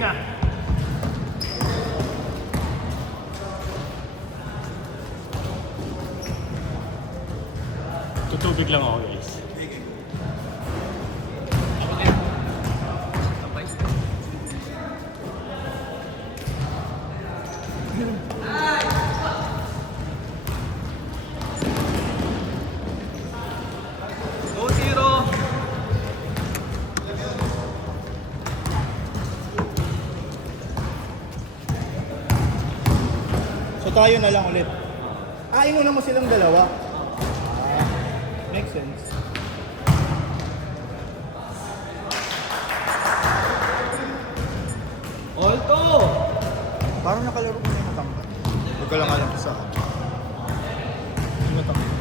Na. Tutubig lang ako guys. Go zero. So tayo na lang ulit. Inuna mo silang dalawa. Makes sense. Alto. Parang nakalaro ko na yung matangkad. Huwag ka lang alam kung saan. Yung matangkad.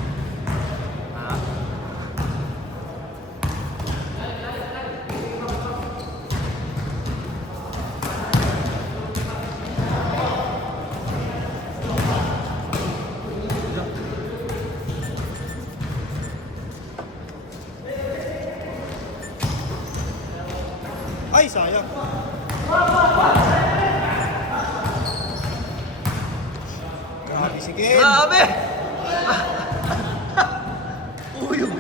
Ay, sayang. Grabe si Ken. Grabe. Uyog.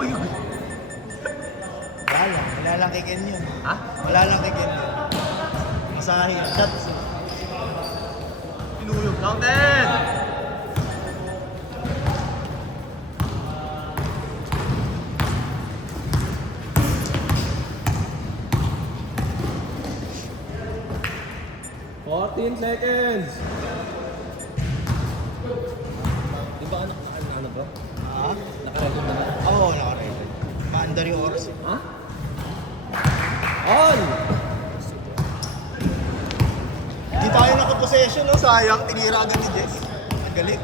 Uyog. Wala lang kay Ken yun. Ha? Wala lang kay Ken yun. Masahin, shots. Pinuyog. Counted. Seconds. Di ba ano ba? Ha? Nakarecord na ba? Oo, nakarecord. Maandar yung oras. Ha? On! Hindi tayo nakapossession, no? Sayang, tinira agad ni Jess. Ang galing.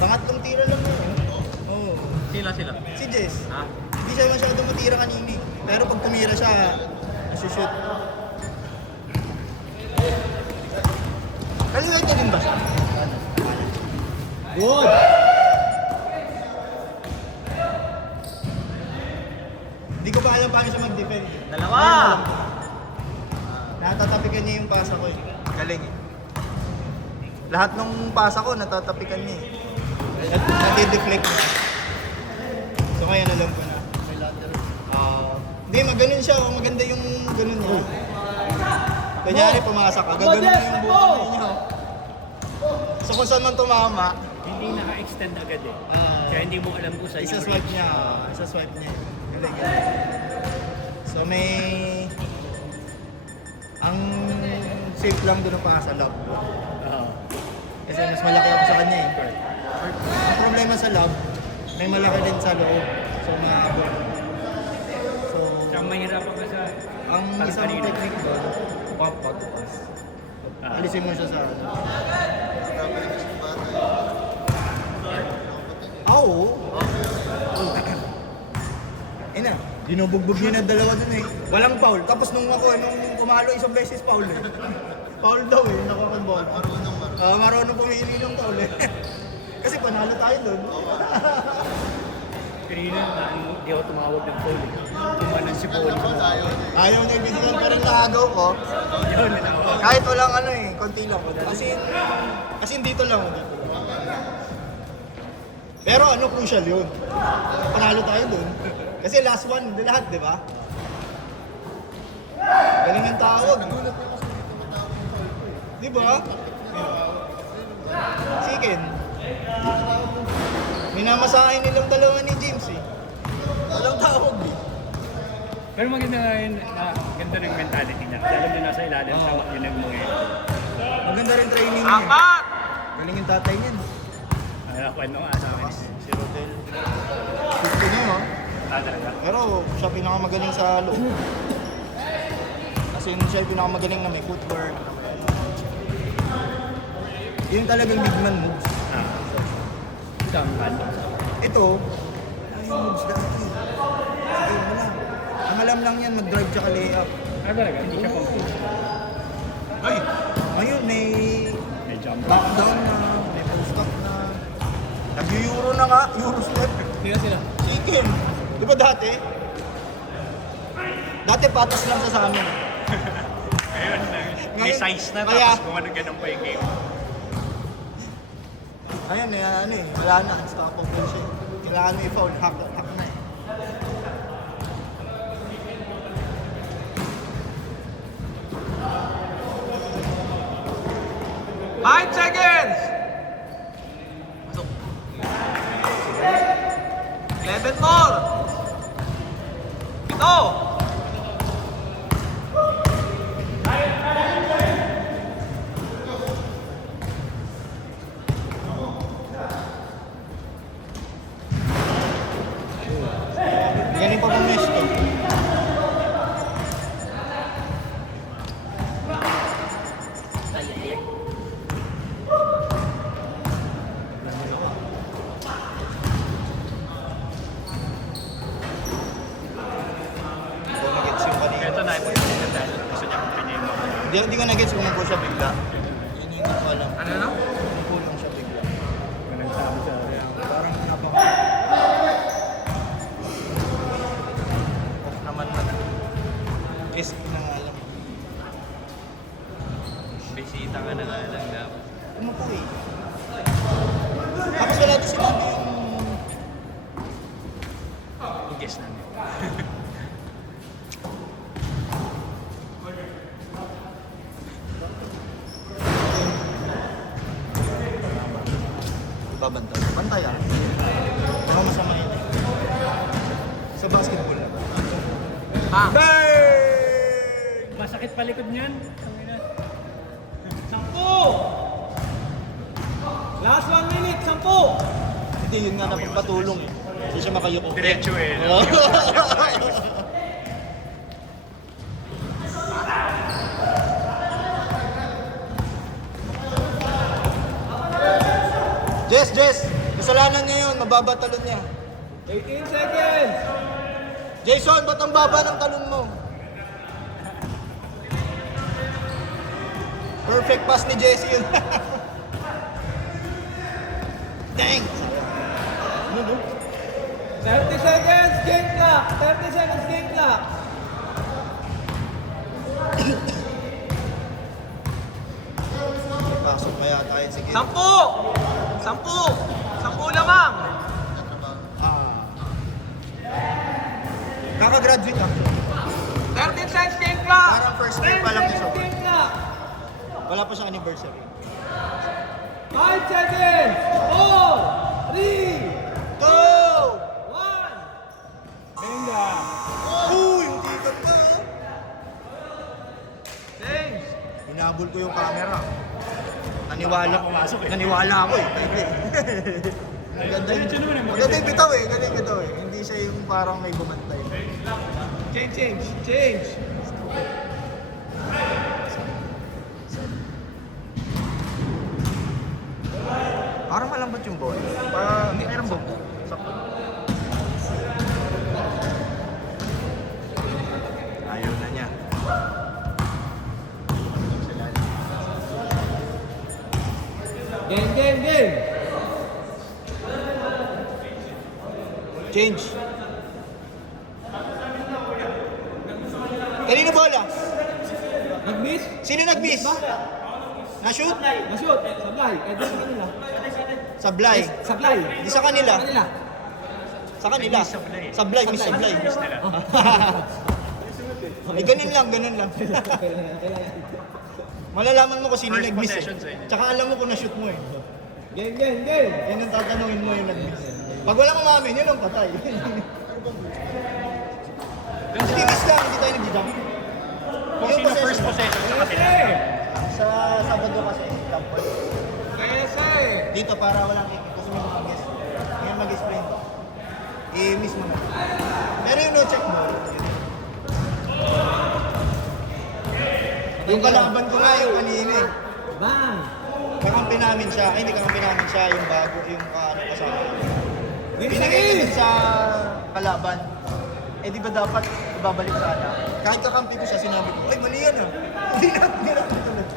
Pangatlong tira lang yun. Oo. Sila. Si Jess, Ha? hindi siya masyadong matira kanina. Pero pag tumira siya, nasushoot. Kaliwet niya din ba siya? Good! Hindi ko pa alam paano siya mag-defend. Dalawa! Natatapikan niya yung pasa ko eh. Galing eh. Lahat ng pasa ko natatapikan niya eh. Nati-deflect niya. So kaya alam ko na. Hindi, maganon siya. Maganda yung ganon niya. Kanyari pumasok ka, gaganon mo yung buhay niya. So kung saan man tumama, Hindi naka-extend agad eh. Kaya hindi mo alam kung saan yung isa-swipe reach. niya. Isa-swipe niya. Galing, galing. So may... Ang safe lang doon pa sa love. Oo. Kasi mas malaki ako sa kanya eh. Ang problema sa love, may malaki din sa loob. So maabot. So, Siyang mahirapan ka sa... ang isang kanina. technique doon, pop-pop. Alisin mo siya sa ano. Oo. Eh na, dinubugbog niya na dalawa dun eh. Walang foul. Tapos nung kumalo isang beses foul eh. Foul daw eh, nakakaball. Marunong pumili ng foul eh. Kasi panalo tayo dun. Kanina, hindi ako tumawag ng phone eh. Tumanan si Paul. Ayaw niya ibigyan pa rin nakagaw ko. Yun, natawag. Kahit walang ano eh, konti lang. Kasi dito lang. Pero ano, crucial yun. Panalo tayo dun. Kasi last one, lahat, di ba? Galing ang tawag. Di ba? Chicken. Minamasahin nilang dalawa ni James eh. Walang tawag eh. Pero maganda nga yun, ganda ng mentality niya. Lalo na nasa ilalim siya, yun ang mga Maganda rin training niya. Apat! Galing yung tatay niyan. kwento nga sa akin. Si Rodel. 50 niya, no? Talaga. Pero siya pinakamagaling sa loob. Kasi siya yung pinakamagaling na may footwork. Yun talagang big man moves. Isang bando. Ito, ay moves dati. Sige, wala. Ang alam lang yan, mag-drive tsaka layup. Talaga, hindi siya confused. Ay! Ayun, may May jump. back down na, may post up na. Nag-euro na nga, euro step. Sila sila. Chicken! Di ba ba dati? Dati patas lang sa amin. Ngayon, may Ngayon, size na kaya- tapos kung ano ganun pa yung game. Ayun, ano eh, wala na. Unstoppable siya. Kailangan mo i-foul. Hack na eh. Five seconds! Pasok. 11 more! Ito! Galing pa pang mesh to. Hindi ko na-gets yung kanina. Ito na, ito yung dahil gusto niya kung pinili mo. Hindi ko na-gets kung mag-pull siya bigla. Yun yung hindi ko alam. Ano na? Kung pull lang siya bigla. Ganun sabi sa Parang napaka... Off naman na. Yes, na nga alam. bisita ka na nga lang dapat. Ano po eh? Tapos wala doon sinabi yung... I-guess namin. Babantay. Bantay ah. Ano masama yun eh. Sa basketball lang. Ah! Masakit palikod niyan. Last 1 minute, 10! Hindi, yun nga napagpatulong eh. Hindi siya makayuko. Diretso eh. Oo. Jess! Kasalanan niya yun. Mababa talon niya. 18 seconds! Jason, ba't ang baba ng talon mo? Perfect pass ni Jesse yun. Dang! Ano no? 30 seconds, game clock! 30 seconds, game clock! Pasok pa yata yun. Sige. 10! 10 lamang! Kaka-graduate ako. 13 seconds, game clock! Parang first year pa lang 10 ni seconds, Sobrang. game clock! Wala pa siyang anniversary. 5 seconds! 4, 3, Go! 1! Venga! Uy, yung tikat ka. James! Hinabol ko yung camera. Naniwala. Pumasok eh. Naniwala ako eh. Pwede. Maganda yung, Diretso naman eh, maganda yung bitaw eh. Galing bitaw eh. Hindi siya yung parang may bumantay. Change! Parang malambot yung ball. Parang mayroong ball. Sakto. Ayaw na niya. Game! Change. Kanina bola? Nag-miss? Sino nag-miss? Na-shoot? Na-shoot! Sablay! Eh, di sa kanila. Sablay. Sablay! Di sa kanila. Sa kanila. Sa kanila. Sablay. Sablay, miss Sablay. Miss nila. Eh, ganun lang. Malalaman mo kung sino First nag-miss eh. possession sa inyo. Tsaka alam mo kung na-shoot mo eh. Game! Yan ang tatanungin mo yung nag-miss. Pag walang umamin, yun ang patay. Hindi miss lang, hindi tayo nag-jump. Kung sino first possession sa kapila. Sa Sabado kasi, top 1. Kasi! Dito para walang gusto mo mag-guess. Ngayon mag-explain. I-miss mo na. Pero yung no-check mo, yung kalaban ko nga yung kanina eh. Bang! Kakampi namin siya. Ay, hindi kakampi namin siya. Yung bago, yung kasama. Game Binigay ko din sa sa kalaban. Eh di ba dapat ibabalik sana? Kahit kakampi ko siya, sinabi ko, ay mali yan ah. Hindi na ako tulad.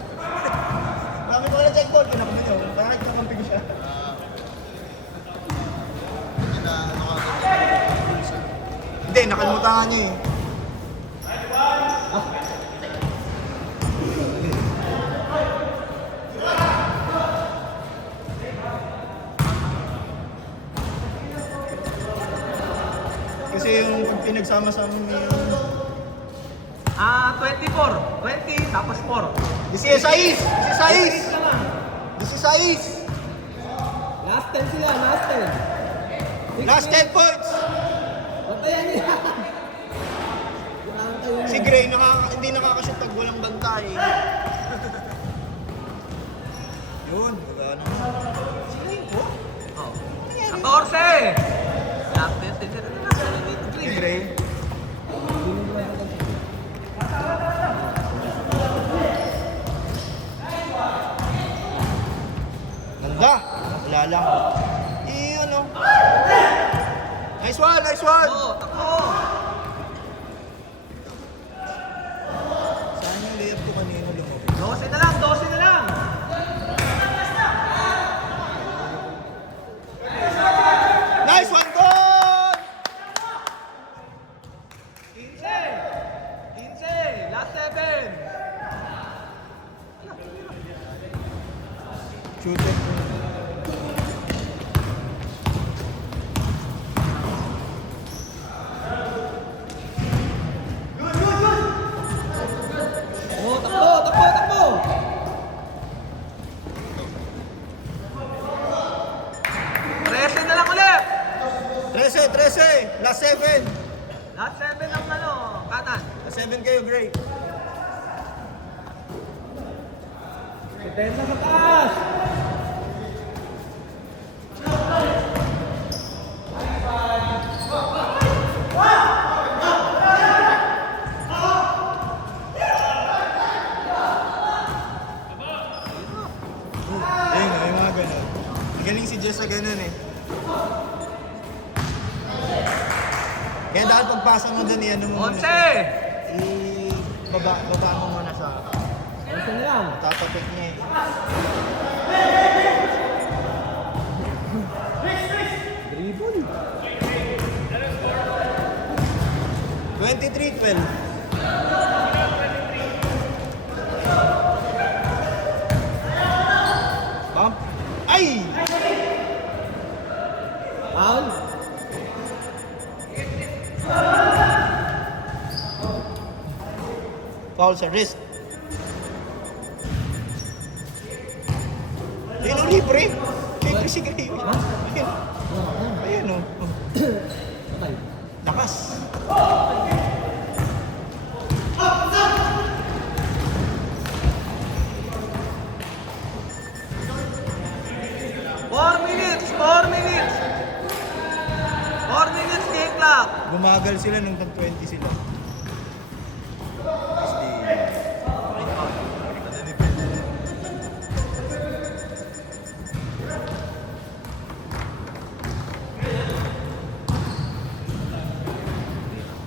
Sabi ko, wala check ball. Kinakabi niyo. Bakit kakampi ko siya? Hindi, nakalimutan niya eh. Kasi yung pinagsama-sama niya yung... 24. 20, tapos 4. 16! 16! naman. 16! Last 10 sila, last 10. Last 10 points! Batayan niya. Si Gray hindi nakakashoot pag walang bantay. Yun, magano. 14. Last 10 sila na. Si Gray. Ganda! Wala lang. Ano? Nice one! Nice one! Takbo. Saan yung layup ko kanina lumabas? 12 na lang, 12 na lang. Nice one, goal! 15. 15. Last 7. Shoot it. Oh, takbo, takbo, takbo. 13 na lang ulit. 13, 13! Last 7! Last 7 ang kanan. Last 7 kayo, Gray. Depensa sa taas. Ayun, yung mga ganun. Galing si Jess sa ganun eh. Kaya dahil pagpasa mo doon, ano mo muna 11. siya. Baba mo muna sa 11 na lang. tatapik niya eh. Dribble. 23-12. Bump. Ay! Foul. Foul sa wrist. Ayun o, libre. Libre si Gray. Ayun. Ayun o. Okay. Lakas. Four minutes. 4 minutes. 4 minutes, game clock. Gumagal sila nung tag-20 sila.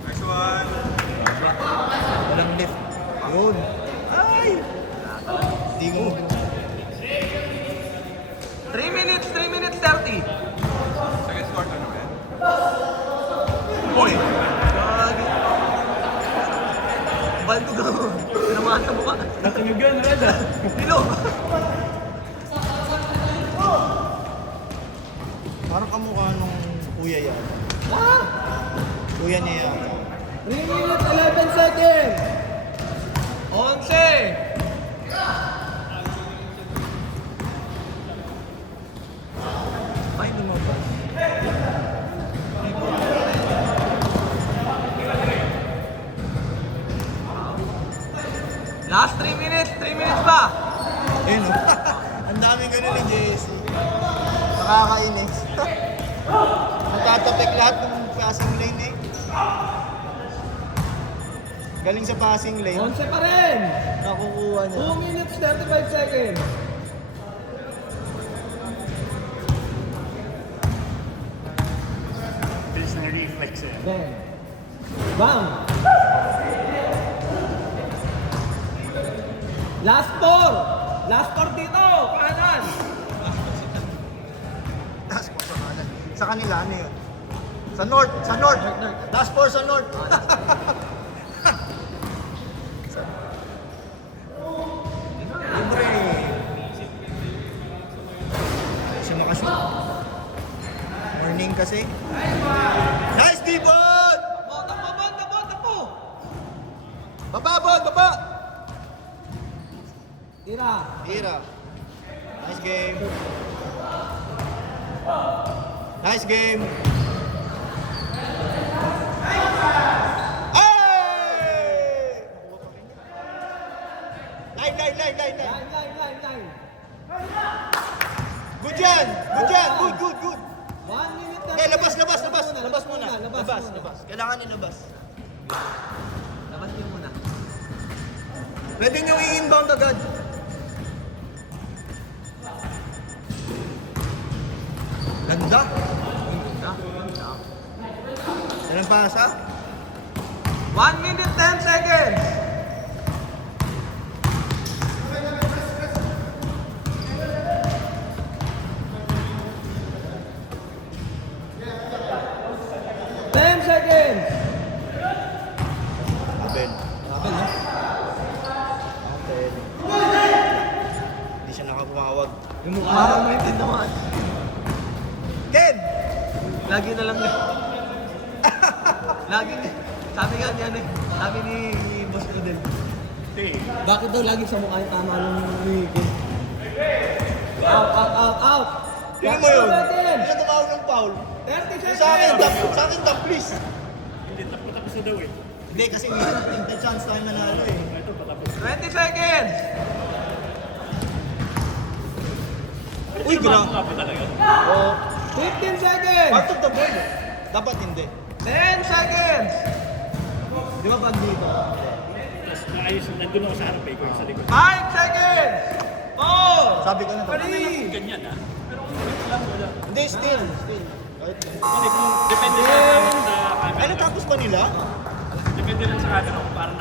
Next one. Walang lift. Yun. Ay! Hindi ko. 3 minutes, 3 minutes 30. Second score na naman. Uy! Gagi. Baldog ako. Sinamahan sa mukha. Natunog yun, Red ah. Nilo. Parang kamukha nung kuya yata. Ah! Kuya niya yata. 3 minutes, 11 seconds. 11. Ay, lumabas. Last 3 minutes pa. Ayun o. Ang daming ganun ni JC. Nakakainis. Magtatapik lahat ng passing lane eh. Galing sa passing lane. 11 pa rin. Nakukuha niya. 2 minutes, 35 seconds. Bilis ng reflex eh. Then, bang! Last 4! Last 4 dito! Kanan! Taas po sa kanan. Sa kanila, ano yun? Sa north, sa north. Last four sa north. Siya makashoot. Morning kasi. Nice, Devon! Tapo! Baba, Bon! Baba! Tira. Tira. Nice game. Nice game. Hey! Line. Line. Good yan! Good yan! Good! 1 minute na. Eh, labas muna. Labas muna. Labas. Kailangan ilabas. Labas niyo muna. Pwede nyo i-inbound agad. Ganda. Ilang pasa? 1 minute 10 seconds. Ten seconds. Abel. Abel, no? Abel. Hindi siya nakapumawag. Yung mukha parang maintindihan. Ken! Lagi na lang Lagi sabi nga niya sabi ni Boss Odel. Bakit daw lagi sa mukha yung tama nung ni Ken? Out! Tingnan mo yun. 30 Hindi seconds. siya tumawag ng foul. 30 seconds. Sa akin, tap, please. Hindi, tapos na daw eh. Hindi, kasi may chance tayo manalo eh. Ito, patapos. 20 seconds. Uy, gra. Nga po talaga. Oh, 15 seconds. part of the board. Dapat hindi. 10 seconds. Di ba pag dito? Tapos naayos, nandun ako sa harap eh, ko yung sa likod. 5 seconds. 4. Sabi ko na to. Ganyan ah. Pero kung lang, wala. Hindi, still. Kahit lang. Hindi, kung depende sa camera. Ay, natapos ba nila? Depende lang sa camera kung parang